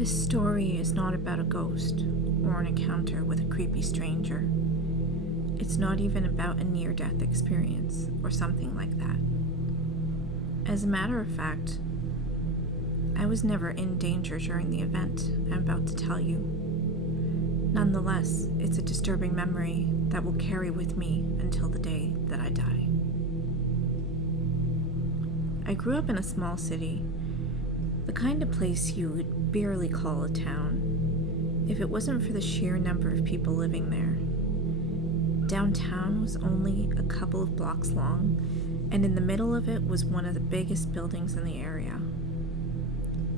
This story is not about a ghost or an encounter with a creepy stranger. It's not even about a near-death experience or something like that. As a matter of fact, I was never in danger during the event I'm about to tell you. Nonetheless, it's a disturbing memory that will carry with me until the day that I die. I grew up in a small city, the kind of place you would barely call a town, if it wasn't for the sheer number of people living there. Downtown was only a couple of blocks long, and in the middle of it was one of the biggest buildings in the area.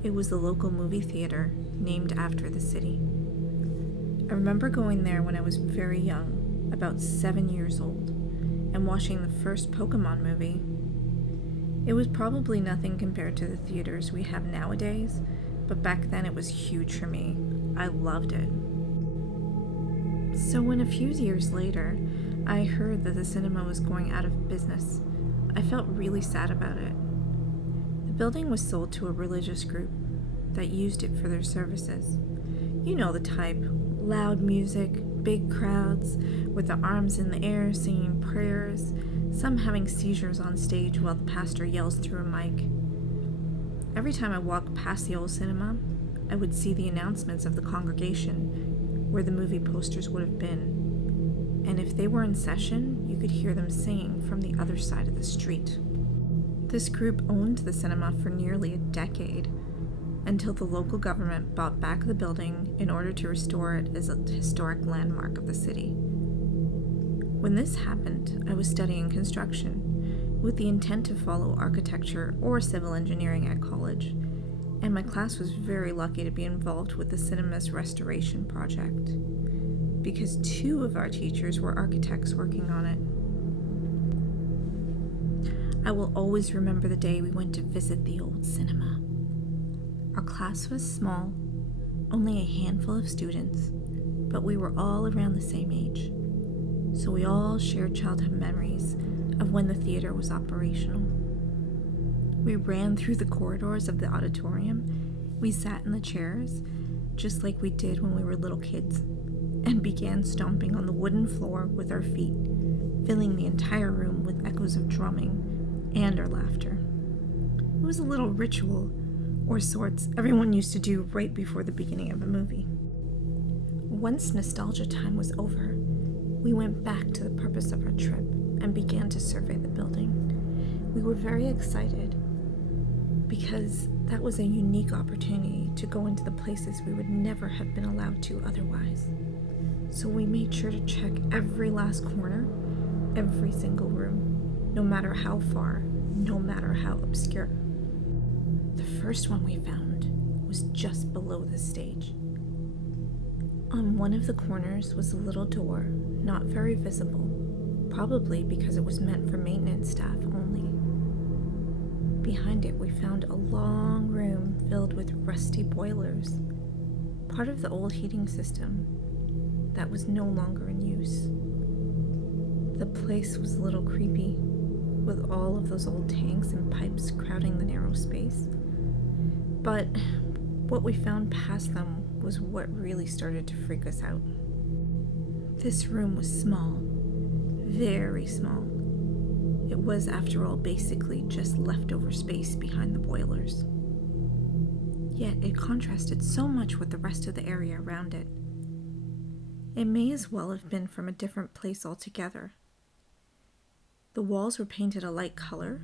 It was the local movie theater, named after the city. I remember going there when I was very young, about 7 years old, and watching the first Pokemon movie. It was probably nothing compared to the theaters we have nowadays, but back then it was huge for me. I loved it. So when a few years later, I heard that the cinema was going out of business, I felt really sad about it. The building was sold to a religious group that used it for their services. You know the type, loud music, big crowds, with their arms in the air singing prayers, some having seizures on stage while the pastor yells through a mic. Every time I walked past the old cinema, I would see the announcements of the congregation where the movie posters would have been. And if they were in session, you could hear them singing from the other side of the street. This group owned the cinema for nearly a decade, until the local government bought back the building in order to restore it as a historic landmark of the city. When this happened, I was studying construction, with the intent to follow architecture or civil engineering at college, and my class was very lucky to be involved with the cinema's restoration project, because 2 of our teachers were architects working on it. I will always remember the day we went to visit the old cinema. Our class was small, only a handful of students, but we were all around the same age, so we all shared childhood memories of when the theater was operational. We ran through the corridors of the auditorium, we sat in the chairs, just like we did when we were little kids, and began stomping on the wooden floor with our feet, filling the entire room with echoes of drumming and our laughter. It was a little ritual, or sorts, everyone used to do right before the beginning of a movie. Once nostalgia time was over, we went back to the purpose of our trip and began to survey the building. We were very excited because that was a unique opportunity to go into the places we would never have been allowed to otherwise. So we made sure to check every last corner, every single room, no matter how far, no matter how obscure. The first one we found was just below the stage. On one of the corners was a little door, not very visible, probably because it was meant for maintenance staff only. Behind it, we found a long room filled with rusty boilers, part of the old heating system that was no longer in use. The place was a little creepy, with all of those old tanks and pipes crowding the narrow space. But what we found past them was what really started to freak us out. This room was small, very small. It was, after all, basically just leftover space behind the boilers. Yet it contrasted so much with the rest of the area around it. It may as well have been from a different place altogether. The walls were painted a light color,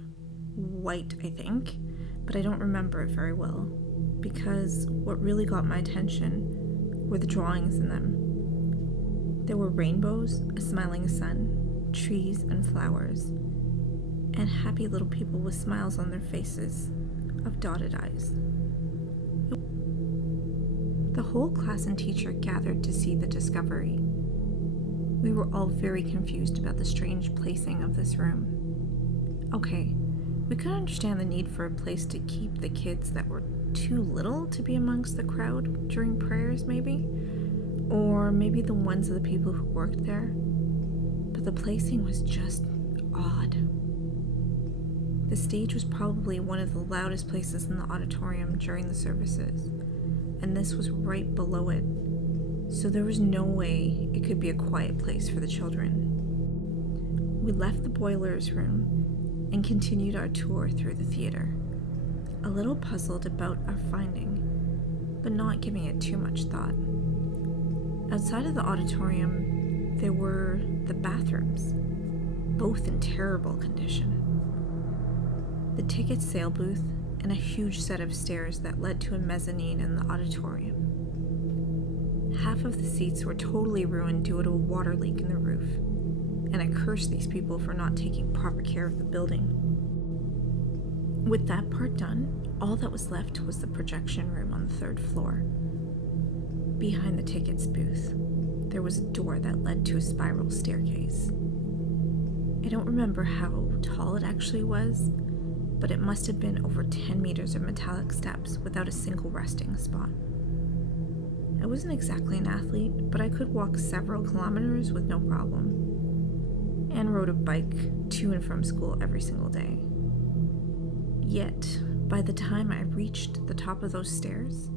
white, I think, but I don't remember it very well, because what really got my attention were the drawings in them. There were rainbows, a smiling sun, trees and flowers, and happy little people with smiles on their faces of dotted eyes. The whole class and teacher gathered to see the discovery. We were all very confused about the strange placing of this room. Okay, we could understand the need for a place to keep the kids that were too little to be amongst the crowd during prayers, maybe? Or maybe the ones of the people who worked there. But the placing was just odd. The stage was probably one of the loudest places in the auditorium during the services. and this was right below it, so there was no way it could be a quiet place for the children. We left the boiler's room and continued our tour through the theater, a little puzzled about our finding, but not giving it too much thought. Outside of the auditorium, there were the bathrooms, both in terrible condition, the ticket sale booth, and a huge set of stairs that led to a mezzanine in the auditorium. Half of the seats were totally ruined due to a water leak in the roof, and I cursed these people for not taking proper care of the building. With that part done, all that was left was the projection room on the 3rd floor. Behind the tickets booth, there was a door that led to a spiral staircase. I don't remember how tall it actually was, but it must have been over 10 meters of metallic steps without a single resting spot. I wasn't exactly an athlete, but I could walk several kilometers with no problem, and rode a bike to and from school every single day. Yet, by the time I reached the top of those stairs,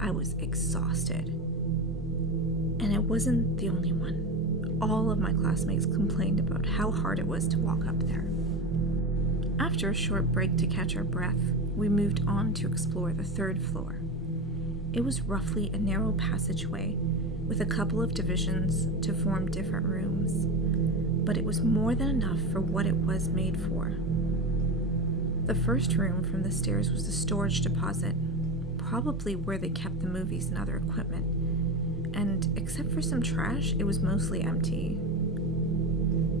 I was exhausted. And I wasn't the only one. All of my classmates complained about how hard it was to walk up there. After a short break to catch our breath, we moved on to explore the 3rd floor. It was roughly a narrow passageway with a couple of divisions to form different rooms, but it was more than enough for what it was made for. The first room from the stairs was the storage deposit, probably where they kept the movies and other equipment, and except for some trash, it was mostly empty.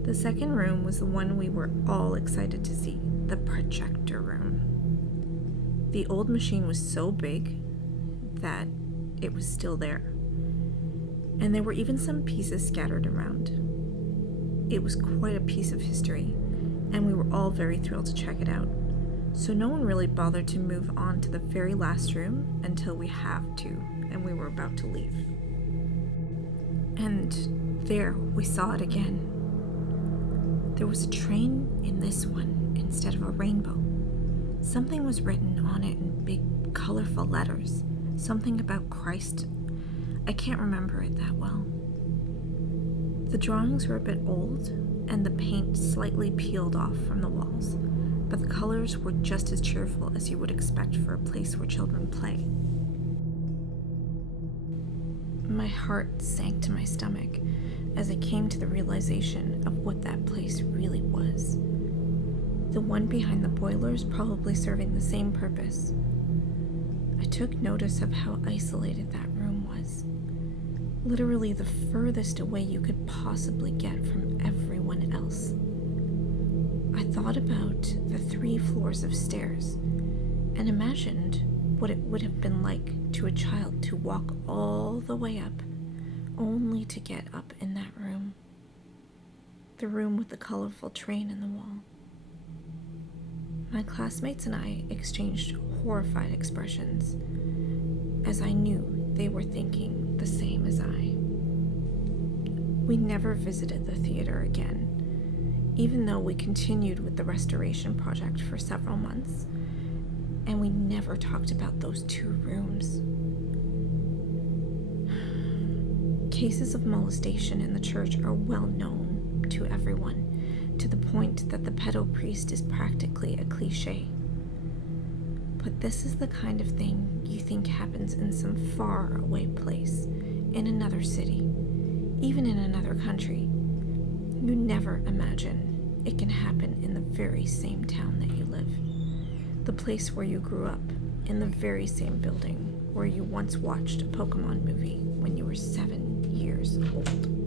The second room was the one we were all excited to see, the projector room. The old machine was so big that it was still there, and there were even some pieces scattered around. It was quite a piece of history, and we were all very thrilled to check it out, so no one really bothered to move on to the very last room until we have to, and we were about to leave. And there we saw it again. There was a train in this one instead of a rainbow. Something was written on it in big, colorful letters. Something about Christ. I can't remember it that well. The drawings were a bit old, and the paint slightly peeled off from the walls, but the colors were just as cheerful as you would expect for a place where children play. My heart sank to my stomach as I came to the realization of what that place really was. The one behind the boilers probably serving the same purpose. I took notice of how isolated that room was. Literally the furthest away you could possibly get from everyone else. I thought about the 3 floors of stairs and imagined what it would have been like to a child to walk all the way up only to get up in that room. The room with the colorful train in the wall. My classmates and I exchanged horrified expressions, as I knew they were thinking the same as I. We never visited the theater again, even though we continued with the restoration project for several months, and we never talked about those 2 rooms. Cases of molestation in the church are well known to everyone, to the point that the pedo priest is practically a cliche. But this is the kind of thing you think happens in some far away place, in another city, even in another country. You never imagine it can happen in the very same town that you live, the place where you grew up, in the very same building where you once watched a Pokemon movie when you were 7 years old.